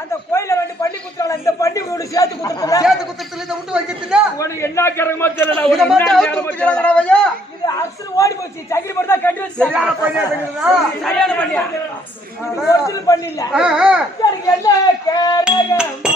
அந்த கோயில ரெண்டு பண்டி குத்துறாங்க இந்த பண்டி கூட சேர்த்து குத்துறதுல இந்த விட்டு வைக்கிறதுல உனக்கு என்ன கரகமா தெரியல ஒரு என்ன இது அசல் ஓடி போச்சு சங்கிலி போட்டு தான் கட்டி வச்சு சரியான பண்ணியா சரியான பண்ணியா ஒரிஜினல் பண்ணி இல்ல எனக்கு என்ன கரகம்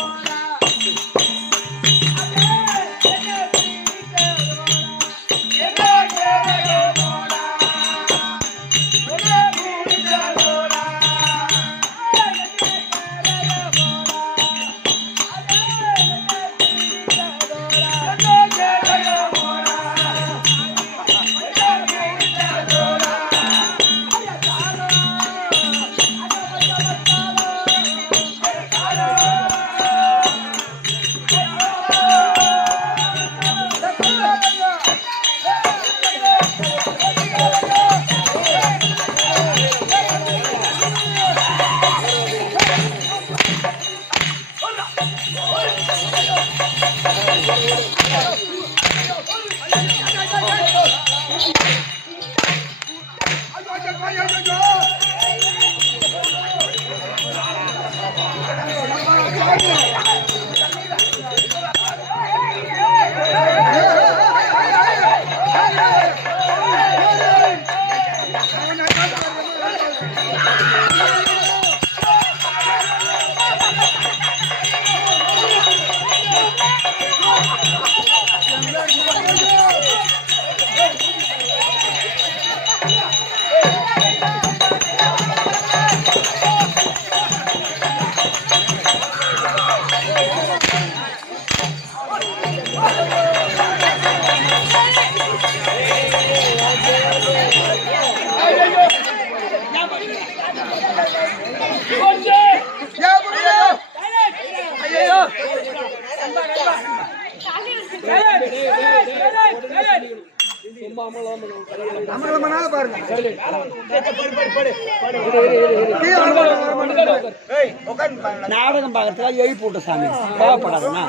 நாடகம் பார்க்கறதுல எழுதி போட்ட சாமி கோவப்படாதுன்னா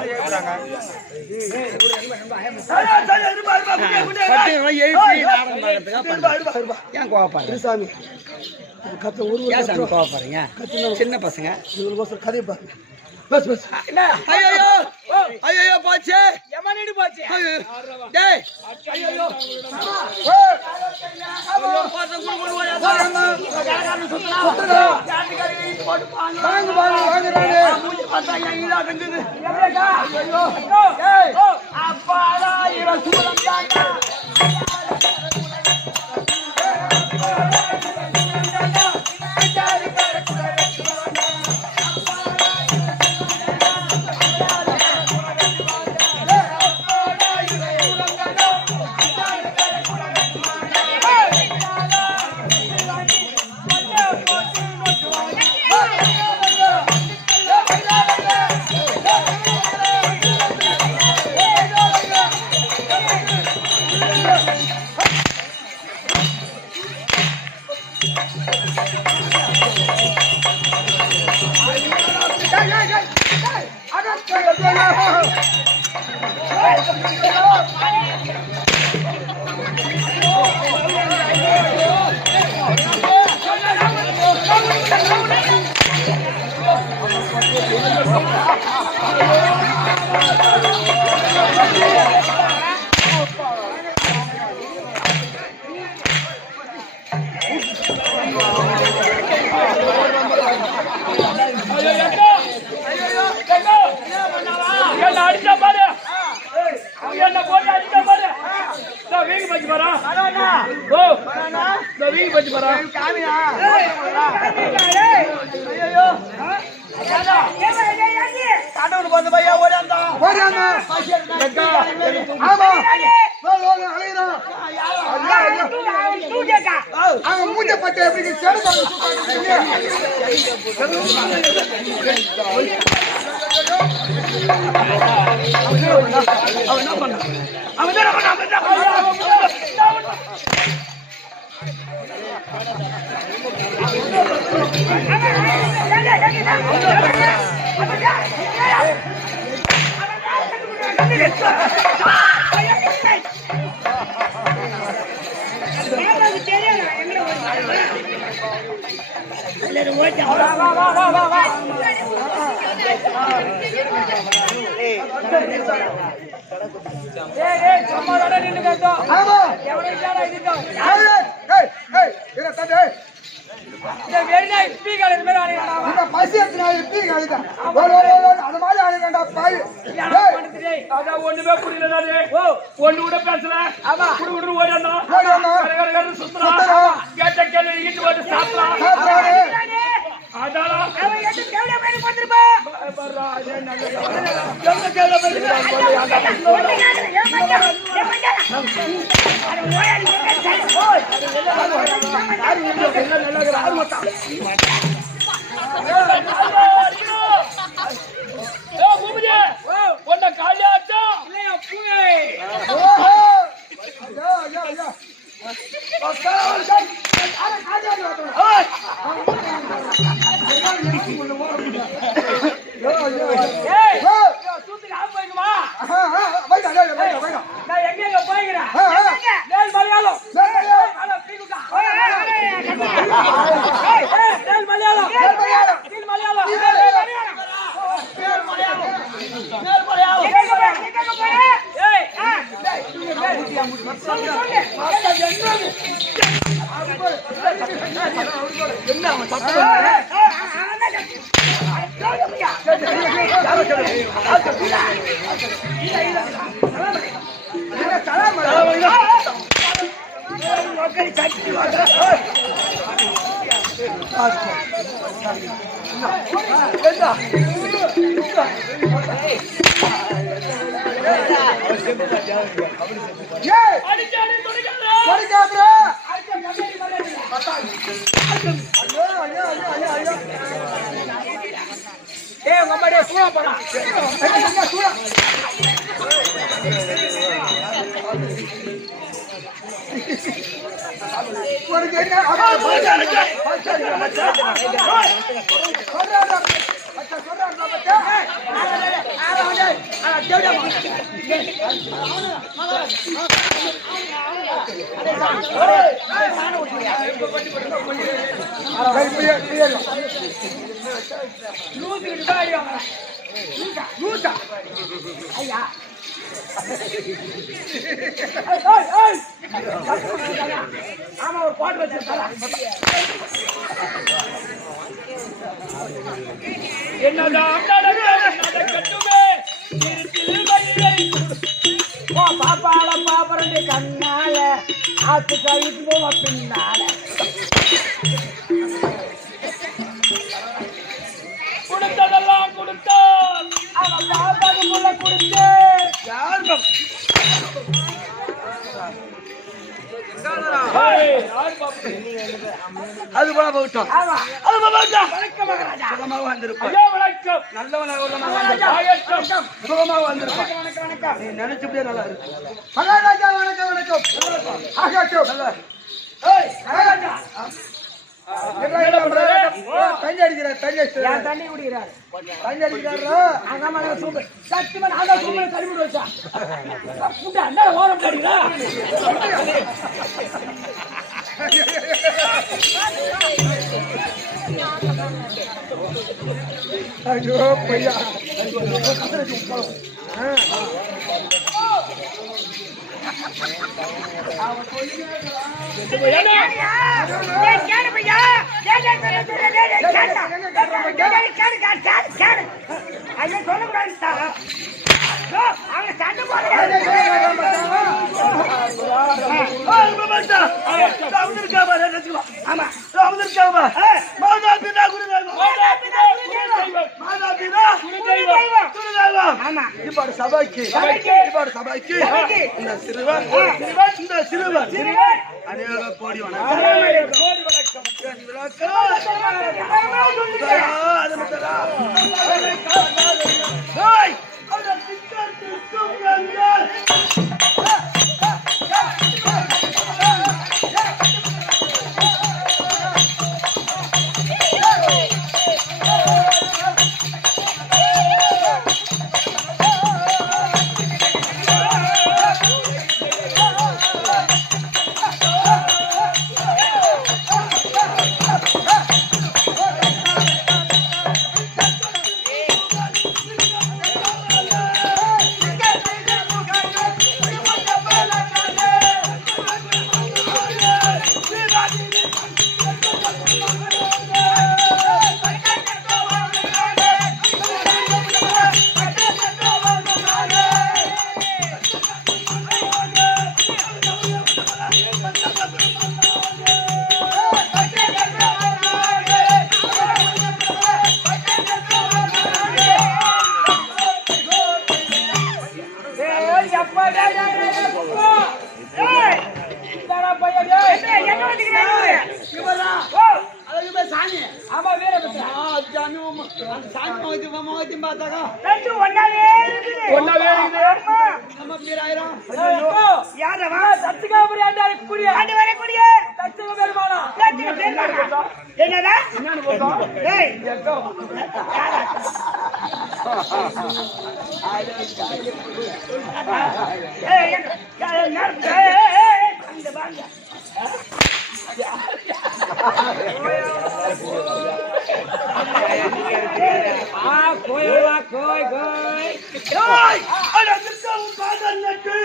ஏன் கோவப்படுற சாமி கோவப்படுறீங்க சின்ன பசங்க கதை பாருங்க பஸ் பஸ் ஐயோ ஐயோ போச்சு எமனடி போச்சு டேய் ஐயோ பாத்து குடு சுத்தனா வாங்க வாங்குறானே மூஞ்சி பார்த்தா ஈடா கங்குது எவ்வளவுடா ஐயோ டேய் அப்பாடா இவ சுத்தம் தாண்டா ஓடியாமா ஆமா அழைகிறான் அவன் மூஞ்ச பட்டு எப்படி அவன் என்ன பண்ண ஒண்ணுமே புரியல ஒண்ணு கூட பேசல கேட்ட கேள்வி இங்கிட்டு வந்து சாப்பிடலாம் உன்னை காலியாச்சா இல்லையா எங்க போய்கிறேன் ஆமா ஒரு பாட்டு வச்சிருக்கா என்னதான் நடக்கட்டுமே பாப்பால பாப்பரண்டி கண்ணால ஆத்து கழித்து போவ பின்னால கொடுத்ததெல்லாம் கொடுத்தான் அவன் பாப்பாக்குள்ள கொடுத்து யார் அது போல போட்டோம் சுகமாக வந்திருப்பான் நல்லவனாக சுகமாக வந்திருப்பான் நீ நினைச்சுட்டே நல்லா இருக்கு மகாராஜா வணக்கம் வணக்கம் ஆகாட்டும் தண்ணி அடிக்கிறார் தண்ணி குடிக்கிறார் தண்ணி அடிக்கிறாரா சத்தியமா நான் சூப்பர் தண்ணி குடி வச்சா ஓரம் அடிக்கிறா ஐயோ பையா சபைக்கு சபைக்கு. இவர் சபைக்கு சபைக்கு. இந்த சிறுவன் இந்த சிறுவன் சிறுவன். அநேக கோடி வணக்கம் கோடி வணக்கம். என் விளக்கம். அது மட்டும்தா. ஏய், அந்த திக்கத்திற்கும் எங்கள் ஏய், அப்பா, டேய், டேய், டேய், டேய், குப்பா. ஏய், இந்தாடா பையன், டேய். எங்க வந்துக்கிறீங்க இவரு? இவரா ஓ, அதுக்கு பேர் சாமி ஆமா, வீரபத்ரா. சாமி அந்த சாமி மாத்தி பார்த்தாக்கா ரெண்டு ஒண்ணாவே இருக்குது. ஒண்ணாவே இருக்குது. நம்ம பேர் ஆயிரம் ஏய், அப்பா. யாரவா? சத்துக்காபுரி ஆண்டாள் கூடிய ஆண்டு வரக்கூடிய சத்துக பெருமானா. சத்திய பெருமானா? என்னடா? டேய், ஏய், இந்த பாருங்க. கோயிலா, கோய், கோய். ஏய் அட திக்கம் காதல் நட்டு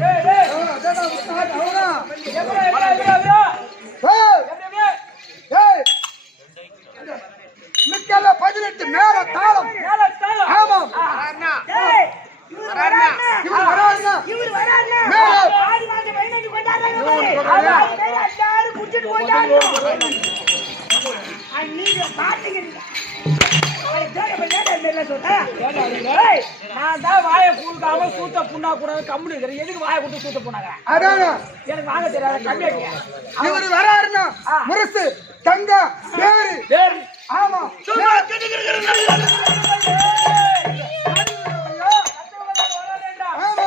ஏய், ஏய், அவனா எப்படா, எப்படா, எப்படா, எப்படா? ஏய் எப்படி, எப்படி? ஏய் மிக்கல 18 மேல தாளம் மேல தாளம். ஆமாம் டேய், இவரு வராருண்ணா. இவரு வராருண்ணா. இவரு வராருண்ணா. மேல. ஆடி மாசம் 15 கொண்டாடுறாங்க இவரு பாரு. கொண்டாடுறாங்க. அது மாதிரி எல்லாரும் புடிச்சிட்டு கொண்டாடணும். நீங்க பாத்தீங்க. ஏய், நான் தான் வாயை கூட்டாம சூத்த புண்ணா கூடாது கம்முனு இருக்கிறேன். எதுக்கு வாயை கூட்டு சூத்த புண்ணாங்க? அதானா எனக்கு வாங்க தெரியாது, கம்மியா இவரு வராருண்ணா முரசு தங்க பேரு பேர் ஆமா சும்மா ஆமா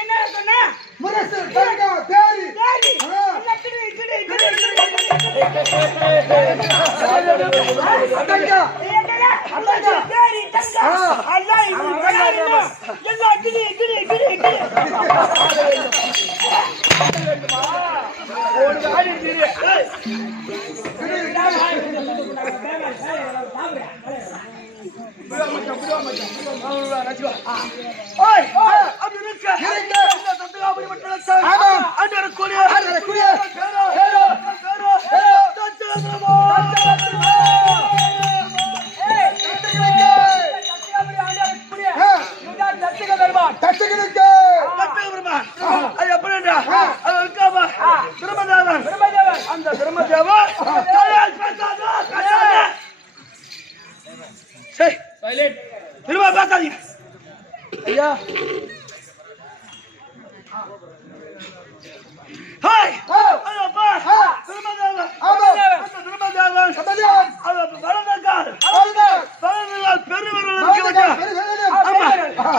என்ன சொன்ன? முரசு தங்க பேரு டேய், ஆ. தங்க என்னடா? டேய், தங்க. ஆ. அல்லா, இவரு வராருண்ணா. எல்லாம் கிடி, கிடி, கிடி, கிடி. ஒரு ஆடி திரு. ஓய் அப்படி நிக்க இருங்க இந்த தத்துவ அப்படி மட்டும் சார் ஆமா அண்டர குடிய பேரோ பேரோ தத்துவமோ தத்துவனுக்கு தத்துவமா அது எப்படிடா அது இருக்காமா பிரம்மதேவன் அந்த பிரம்மதேவன் பேசாத சரி சைலண்ட். திரும்ப பேசாதீங்க ஐயா ஹாய் அப்பா திருமதேவன் அந்த திருமதேவன் அது வலதுகால் பெருவிரல் இருக்கு ஆமா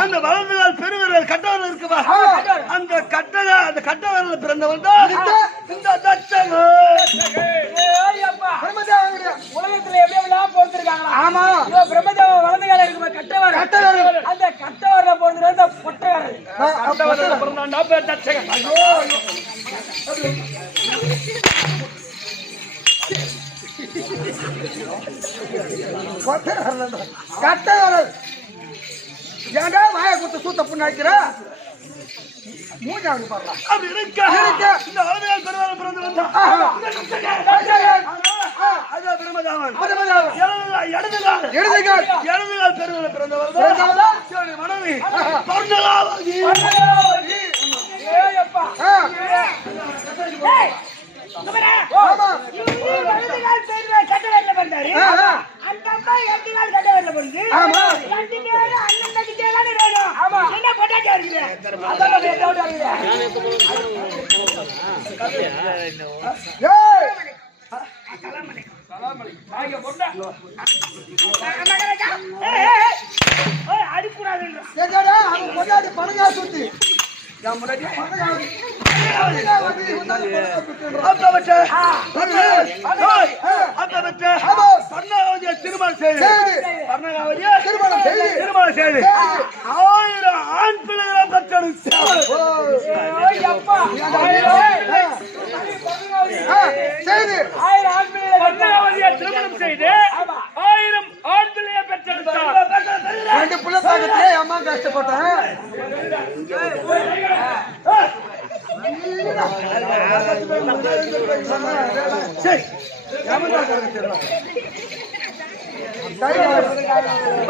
அந்த வலதுகால் பெருவிரல் கட்டவிரல் இருக்குப்பா அந்த கட்டவிரல் பிறந்தவன் தான் இந்த தச்சன் ஏய் அப்பா, உலகத்துல எவ்வளவு பொறுத்திருக்காங்களா? ஆமா, பிரம்மதேவன் வலது கால இருக்கு கட்டவர், அந்த கட்டவர்ல பொறுத்து அந்த பொட்டவர் பிறந்தாண்டா பேர் தச்சகன். கட்டவிரல் ஏன்டா வாயை கொடுத்து சூத்த புண்ணாக்கிற மூணாவது பாடலாம் அப்படி இருக்க இந்த வலதுகால் பெருவரல் பிறந்து வந்தான் அது பிரம்மதாவன் இடதுகால் பெருவரல் பிறந்தவர் மனைவி பர்ணகாவதி அடிக்கூடாது பணங்கா சுத்தி திருமணம் செய்து 1000 ஆண் பிள்ளைகளை பெற்றெடுத்தார். திருமணம் செய்து 1000 ஆண் பிள்ளையை பெற்றெடுத்தார். 2 பிள்ளை தாக்கத்திலே அம்மா கஷ்டப்பட்டேன்.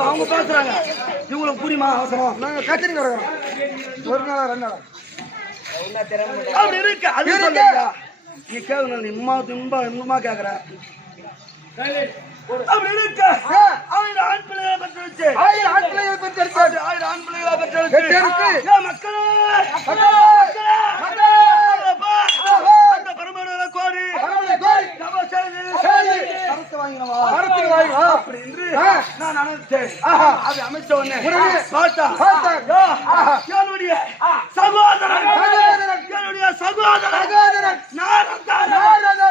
அவங்க பேசுறாங்க இவங்களுக்கு புரியுமா அவசரம் நாங்க கத்திரி கிடக்கிறோம் 1 நாளா 2 நாளா அப்படி இருக்கு அது சொல்லுங்க நீ கேட்கணும் நீ இம்மா கேக்குற அப்படி இருக்கு 1000 ஆண் பிள்ளைகளை பெற்றெடுத்து 1000 ஆண் பிள்ளைகளை பெற்றெடுத்து 1000 ஆண் பிள்ளைகளை பெற்றெடுத்து மக்களே அந்த பரமேஸ்வர கோரி நம்ம அப்படி என்று நான் நினைச்சேன். அது அமைச்ச உடனே பார்த்தா என்னுடைய சகோதரன்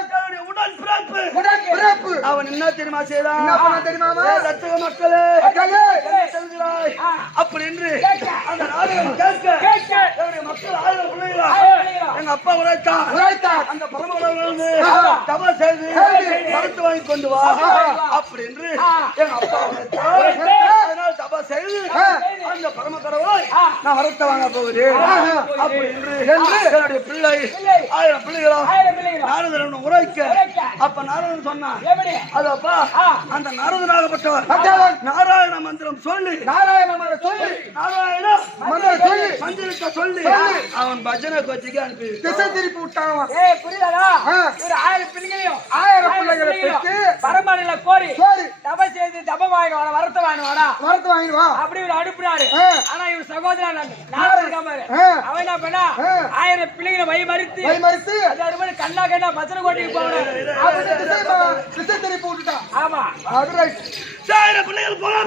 என்னுடைய உடன் பிறப்பு அவன் என்ன தெரியுமா செய்தான் மக்களே அப்படி என்று அந்த நாடகம் கேட்க என்னுடைய மக்கள் 1000 பிள்ளைகளா எங்க அப்பா உரைத்தான் அந்த பரமேஸ்வரன் தவ செய்து மறுத்து வாங்கி கொண்டு வா அப்படி என்று எங்க அப்பா அதனால் தபா செய்து அந்த பரம கடவுளை நான் வரத்த வாங்க போகிறேன் அப்படி என்று என்னுடைய பிள்ளை 1000 பிள்ளைகளா நாரதன் உரைக்க அப்ப நாரதன் சொன்னான் அதப்பா அந்த நாரதனாகப்பட்டவர் நாராயண மந்திரம் சொல்லி மந்திரத்தை சொல்லி அவன் பஜனை கோச்சிக்கு அனுப்பி திசை திருப்பி விட்டான். புரியுதா? 1000 பிள்ளைகளையும் 1000 பிள்ளைகளை பெற்று பரமானில கோரி தப செய்து தப வாங்கிடுவானா வரத்த வாங்கிடுவா அப்படி இவர் அனுப்புறாரு. ஆனா இவர் சகோதரன் அவன் என்ன பண்ணா 1000 பிள்ளைகளை வை மறித்து அது கண்ணா கண்ணா பச்சனை கோட்டைக்கு போகணும் திசை திருப்பி விட்டுட்டான். ஆமா 1000 பிள்ளைகள் போலாம்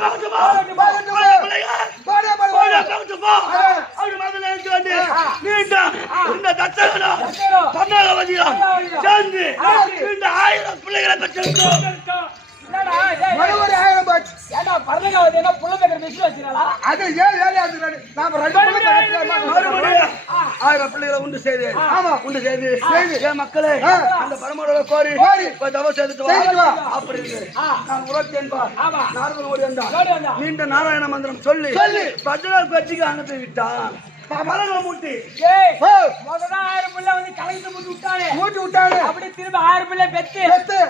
இந்த தச்சகனா பர்ணகாவதியா சேர்ந்து இந்த 1000 பிள்ளைகளை பெற்றெடுத்தோம். ஒரு 1000 பாச்சு ஏன்னா பரமேஸ்வரன் என்ன புள்ள பேக்கற மிஷின் வச்சிரலா அது ஏன் வேலையா இருக்கு நாம 2 மறுபடியும் 1000 பிள்ளைகளை உண்டு செய்து உண்டு செய்து ஏ மக்களே அந்த பரமேஸ்வரனை கோரி போய் தவ செய்துட்டு வா அப்படி இருக்கு நான் உரைத்தேன் பா நாரதன் ஓடி வந்தான் மீண்டும் நாராயண மந்திரம் சொல்லி பஜனை கட்சிக்கு அனுப்பி விட்டான். மலங்க மூட்டி முதல்ல 1000 பிள்ளை வந்து கலந்து மூட்டி விட்டானே அப்படி திரும்ப 1000 பிள்ளை பெத்து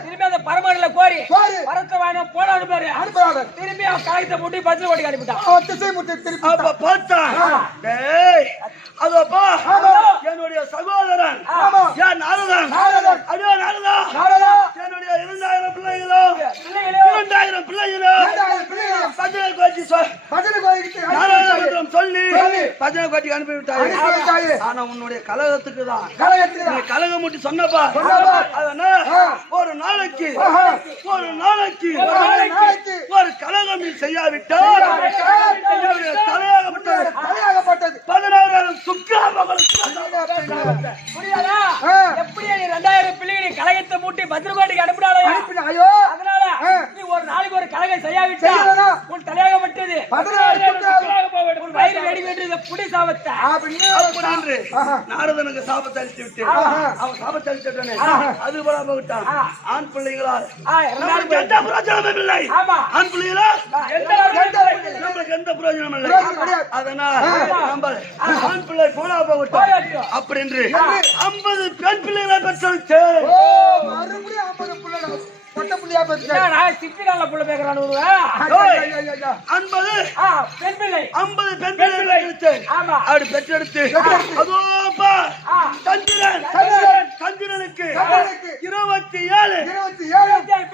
திரும்பி அந்த பரமேஸ்வரனை கோரி வரத்த வாங்க போட அனுப்புறாரு திரும்பி அவன் கலந்து மூட்டி பஜனை கோட்டைக்கு அனுப்பிட்டான். திசை முட்டி திருப்பி அப்ப பார்த்தா அதப்பா என்னுடைய சகோதரன் நாரதன் ஐயோ நாரதா என்னுடைய 2000 பிள்ளைகளும் 2000 பிள்ளைகளும் பஜனை கோயிலுக்கு நாராயண மந்திரம் சொல்லி பஜனை கோட்டைக்கு அனுப்பி விட்டாரு. ஆனா உன்னுடைய கலகத்துக்கு தான் கலகம் முட்டி சொன்னப்பா அதனால ஒரு நாளைக்கு ஒரு கலகம் செய்யாவிட்டால் தலையாகப்பட்டது 16,000 சுக்கா புரியாதா? எப்படி நீ 2000 பிள்ளைகளை கலகத்தை மூட்டி பத்திரகோட்டைக்கு அனுப்பினாலோ அதனால நீ ஒரு நாளைக்கு ஒரு கலகம் செய்யாவிட்டா உன் தலையாகப்பட்டது உன் வயிறு வெடி வென்றது புடி சாவத்தை அப்படின்னு நாரதனுக்கு சாபத்தை அளித்து விட்டு அவன் சாபத்தை அளிச்சுட்டானே அது போல போட்டான். ஆண் பிள்ளைங்களால் நம்மளுக்கு எந்த பிரயோஜனமும் இல்லை. ஆண் பிள்ளைங்களால் நம்மளுக்கு எந்த பிரயோஜனமும் இல்லை. அதனால் நம்ம ஆண் பிள்ளை போனா போகட்டும் அப்படின்னு 50 பெண் பிள்ளைகளை பெற்றெடுத்து மறுபடியும் 50 பிள்ளைகள் பொட்ட புள்ளியா பெற்று சிப்பிடால புள்ள பேக்கறானு 50 பெண் பிள்ளை 50 பெண் பிள்ளைகளை எடுத்து அப்படி பெற்றெடுத்து அதோப்பா சந்திரனுக்கு 27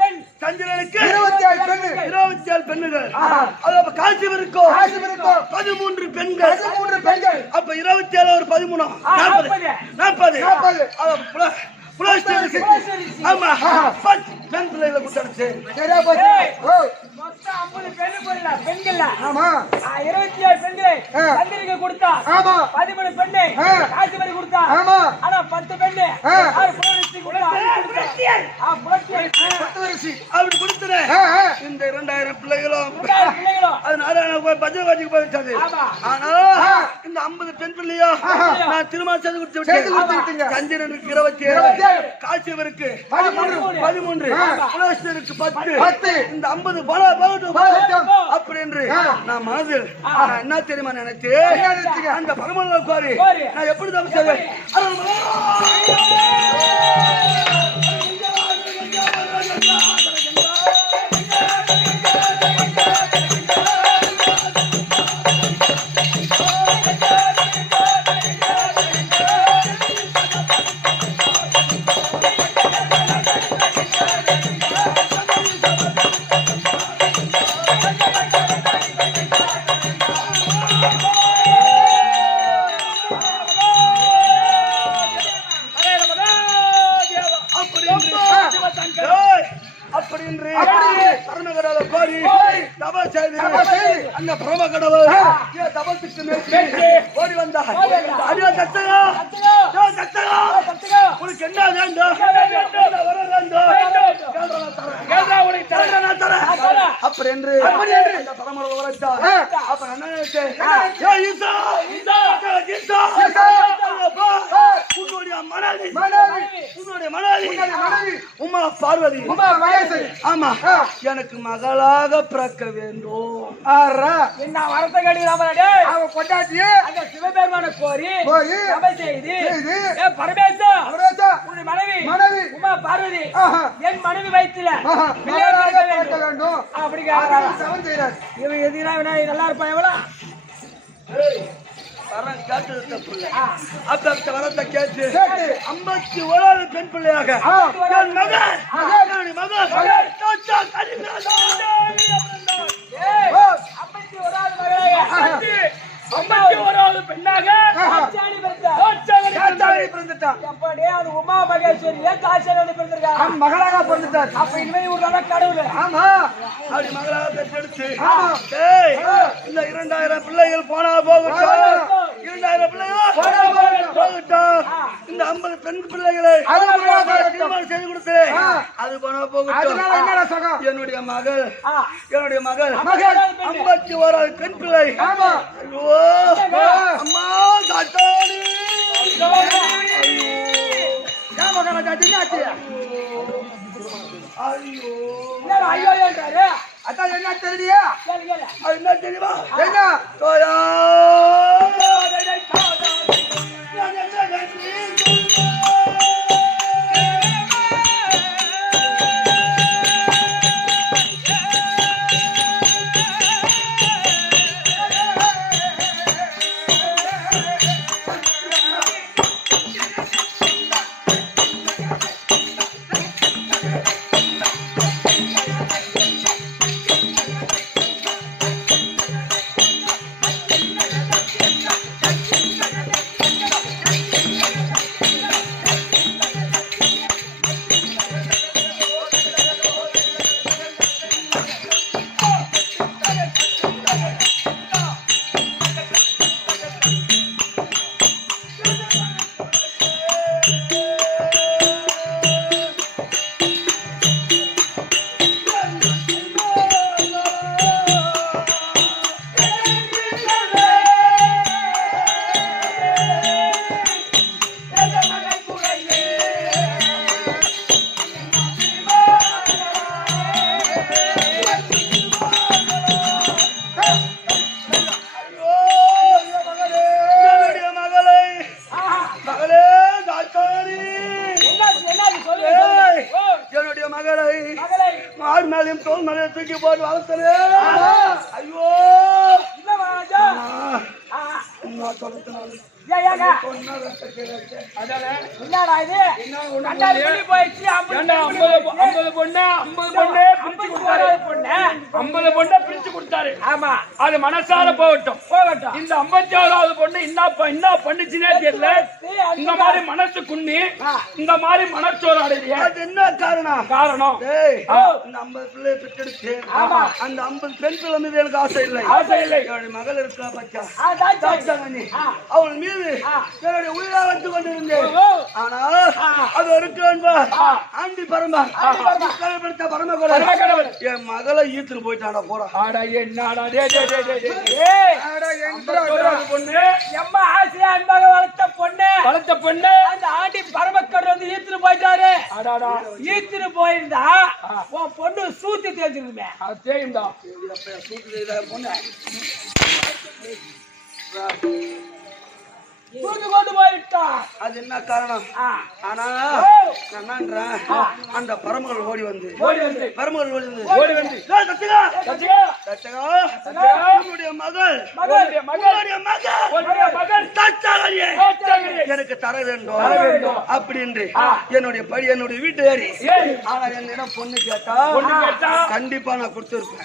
பெண் சந்திரனுக்கு 27 பெண்ணுகள். அதோட காசிவருக்கும் 13 பெண்கள். அப்ப 27 ஒரு 13 40 ஆமா பெண் பிள்ளைகளை கொடுத்தாச்சு. சரியா போச்சு. மொத்தம் 50 பெண்கள் ஆமா 27 பெண்களை சந்திரிக்கு கொடுத்தா. ஆமா 13 பெண்ணை காசிவரி கொடுத்தா. ஆமா ஆனா 10 பெண்ணை புலரிசி கொடுத்தா. பட்டுவரிசி அப்படி கொடுத்துறேன். இந்த 2000 பிள்ளைகளும் அது நாராயண பஜ்ரகாஜிக்கு போயிட்டது. ஆனா இந்த 50 பெண் பிள்ளையோ நான் திருமணம் செய்து கொடுத்து விட்டேன். சந்திரனுக்கு 27 காசிவருக்கு 13 புலஸ்தருக்கு 10 இந்த 50 போகட்டும் அப்படி என்று நான் மனதில் நான் என்ன தெரியுமா நினைச்சு அந்த பரமல்ல கோரி நான் எப்படி தான் செய்வேன். அந்த பிரம கடவுள் தபத்துக்கு ஓடி வந்தார். உனக்கு என்ன வேண்டும் அப்படி என்று பரமளவு உரைத்தார். அப்ப என்ன மனைவி உமா பார்வதி ஆமா எனக்கு மகளாக பிறக்க வேண்டும். என்ன வரத்தை கேட்டுக்கிறாமடே அவன் கொண்டாட்டி அந்த சிவபெருமான கோரி சபை செய்து பரமேசா உன்னுடைய மனைவி உமா பார்வதி என் மனைவி வயித்துல மகளாக பிறக்க வேண்டும் அப்படி கேட்கிறாங்க. சவன் செய்றார். இவன் எதுனா நல்லா இருப்பான் எவ்வளோ வரம் கேட்டது தப்பு இல்லை. அந்த வரத்தை கேட்டு 51 பெண் பிள்ளையாக என் மகன் பெண்ணாக உமா மகேஸ்வரியில காட்சியாளி பிறந்திருக்காங்க. மகளாக பிறந்துட்டார். அப்ப இனிமேல் ஒரு கடவுள் ஆமா அப்படி மகளாக பெற்றெடுத்து இந்த 2000 பிள்ளைகள் போனா போகட்டும். 2000 பிள்ளைகள் போகட்டும். இந்த 50 பெண் பிள்ளைகளை திருமணம் செய்து கொடுத்து அது போனா போகட்டும். என்னுடைய மகள் 51 பெண் பிள்ளை. ஐயோ அம்மா காட்டாடி ஐயோ ஐயோ என்றாரு. அதான் என்ன தெரியலையா? அது என்ன தெரியுமா? என்ன தோயா என் தோல் மலையை தூக்கி போட்டு வளர்த்தனே ஐயோ இல்ல மகாராஜா நான் சொல்றேன் ஏங்க என்னடா இது கண்டால் வெளிய போயிச்சு 50 பொண்ணு 50 பொண்ணை பிரிச்சு கொடுத்தாரு. ஆமா அது மனசார போகட்டும். இந்த 51வது பொண்ணு என்ன பண்ணுச்சுனே தெரியல. இந்த மாதிரி மனசு குண்ணி இந்த மாதிரி மனச்சோறு அடையுது. அது என்ன காரணம் டேய் இந்த 50 பிள்ளை பெற்றெடுத்து அந்த 50 பெண் பிள்ளை மீது எனக்கு ஆசை இல்லை என்னுடைய மகள் இருக்கா பச்சா அவள் மீது என்னுடைய உயிரா வந்து கொண்டிருந்தேன். ஆனால் அது இருக்கு ஆண்டி பரமா பரம என் மகளை ஈத்துட்டு போயிட்டாடா போறா. பொண்ணு எம்மா ஆசையா அன்பாக வளர்த்த பொண்ணு அந்த ஆண்டி பரமக்கடல் வந்து ஈத்துட்டு போயிட்டாரு. ஈத்துட்டு போயிருந்தா உன் பொண்ணு சூத்தி தேய்ச்சிருக்குமே. தெரியும்டா பொண்ணு தூக்கி கொண்டு போயிட்டான். அது என்ன காரணம்? ஆனா என்னன்றேன் அந்த பரமகள் ஓடி வந்து பரமகள் ஓடி வந்து உன்னுடைய மகள் எனக்கு தர வேண்டும் அப்படின்னு என்னுடைய படி என்னுடைய வீட்டு ஏறி ஆனா என்னிடம் பொண்ணு கேட்டா கண்டிப்பா நான் கொடுத்திருப்பேன்.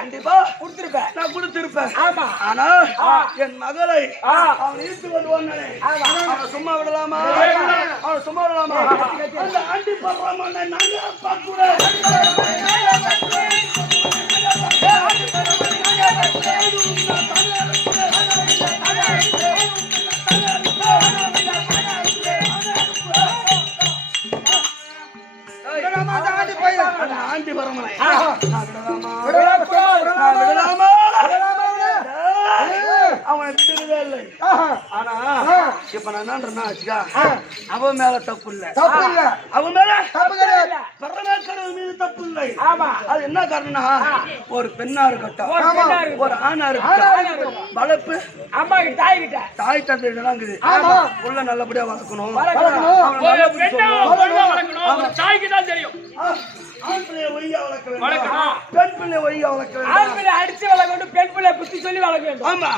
கண்டிப்பா நான் கொடுத்திருப்பேன். ஆனா என் மகளை அவன் இழுத்து வருவானே அவனை சும்மா விடலாமா? அவனை சும்மா விடலாமா? அந்த ஆண்டி பரமா நாங்க அப்பா கூட ஆண்டி பரமனை விடலாமா? அவனை விட்டுறதே இல்லை. ஆனா இப்ப நான் என்னன்றேன்னா வச்சுக்கா அவன் மேல தப்பு இல்ல அவன் மேல பரமேஸ்வரன் மீது தப்பு இல்லை. அது என்ன காரணம்னா ஒரு பெண்ணா இருக்கட்டும் ஒரு ஆணா இருக்கட்டும் வளர்ப்பு அம்மா தாய் தந்தை இதெல்லாம் இருக்குது. உள்ள நல்லபடியா வளர்க்கணும். தாய்க்கு தான் தெரியும். ஆண் பிள்ளைய ஒய்யா வளர்க்க வேண்டும். பெண் பிள்ளைய ஒய்யா வளர்க்க வேண்டும். ஆண் பிள்ளை அடிச்சு வளர்க்க வேண்டும். பெண் பிள்ளை புத்தி சொல்லி வளர்க்க வேண்டும். ஆமா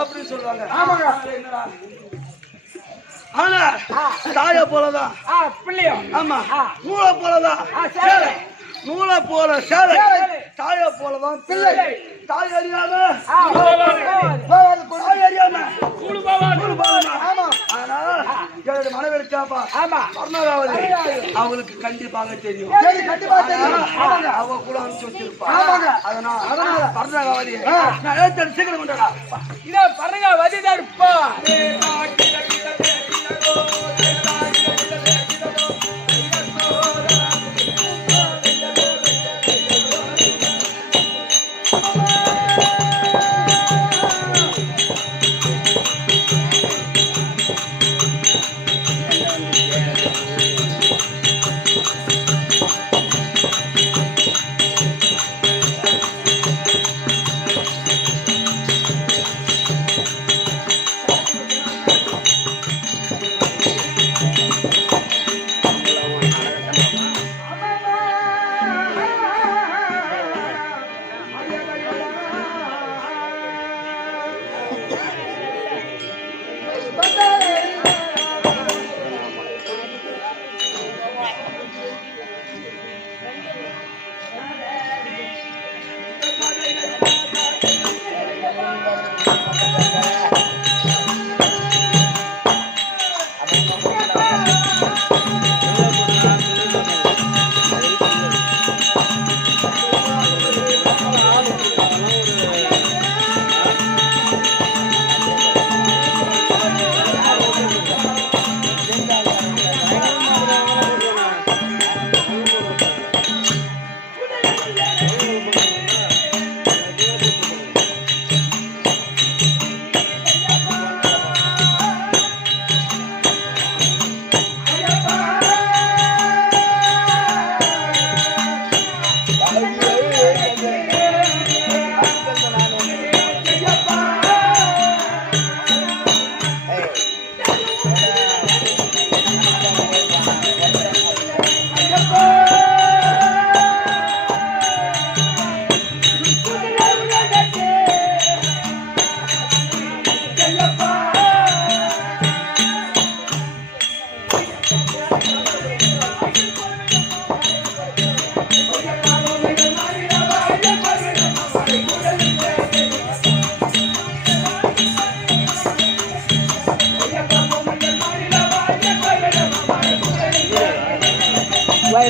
அப்படின்னு சொல்லுவாங்க. ஆனா தாய போலதான் பிள்ளையும் ஆமா நூலை போலதான் நூலை போல சேலை தாய போலதான் பிள்ளை. தாய் அறியாம ஆனா என்னுடைய மனைவிக்காப்பா அவங்களுக்கு கண்டிப்பாக தெரியும். அவ கூட அனுப்பிச்சு வச்சிருப்பா. அதனால பர்ணகாவதி நான் சீக்கிரம் கொண்டாடா இத பர்ணகாவதி தான் இருப்பா.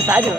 சாஜி